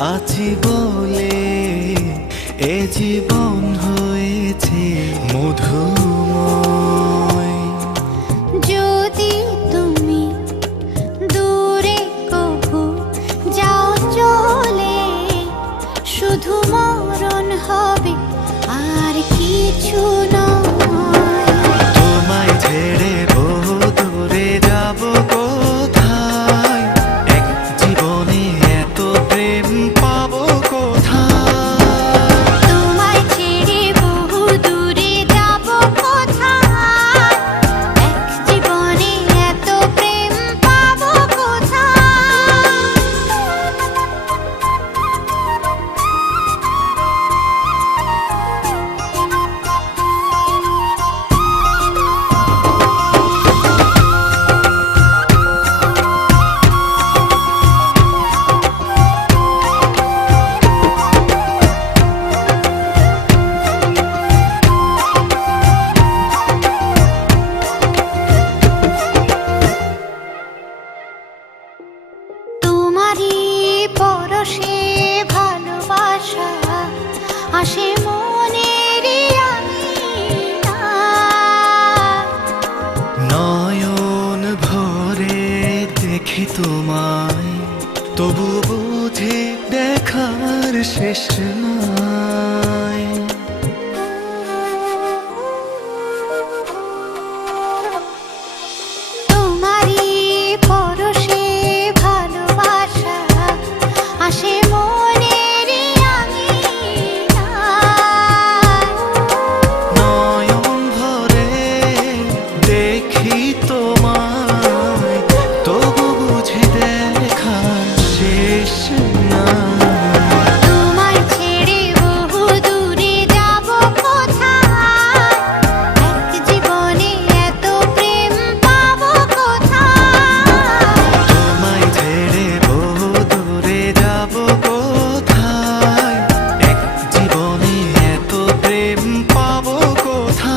আছি বলে এ জীবন হয়েছে মধুময়। যদি তুমি দূরে কবু যাও চলে, শুধু মরণ হবে আর কিছু নয়। তোমায় ছেড়ে বহু দূরে যাব কোথায়, এক জীবনে এত প্রেম পাবো কোথায়। তোমায় ছেড়ে বহু দূরে যাব কোথায়, এক জীবনে এত প্রেম পাবো কোথায়। তোমারই পরশে ভালোবাসা আসে মনের নয়ন ভরে দেখি তোমায়, তবু বুঝি দেখার শেষ নাই। তোমারই পরশে ভালোবাসা আসে মনের নয়ন ভরে দেখি তোমায়, তবু বুঝি দেখার শেষ নাই। তোমায় ছেড়ে বহু দূরে যাব কোথায়, এক জীবনে এত প্রেম পাবো কোথায়। তোমায় ছেড়ে বহু দূরে যাব কোথায়, এক জীবনে এত প্রেম পাবো কোথায়।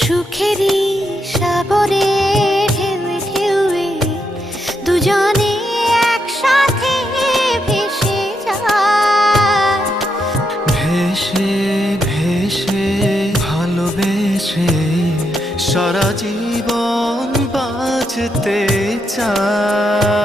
সুখেরই সাগরে ঢেউয়ে ঢেউয়ে দুজনে একসাথে ভেসে যায়। ভেসে ভেসে ভালোবেসে সারা জীবন বাঁচতে চাই।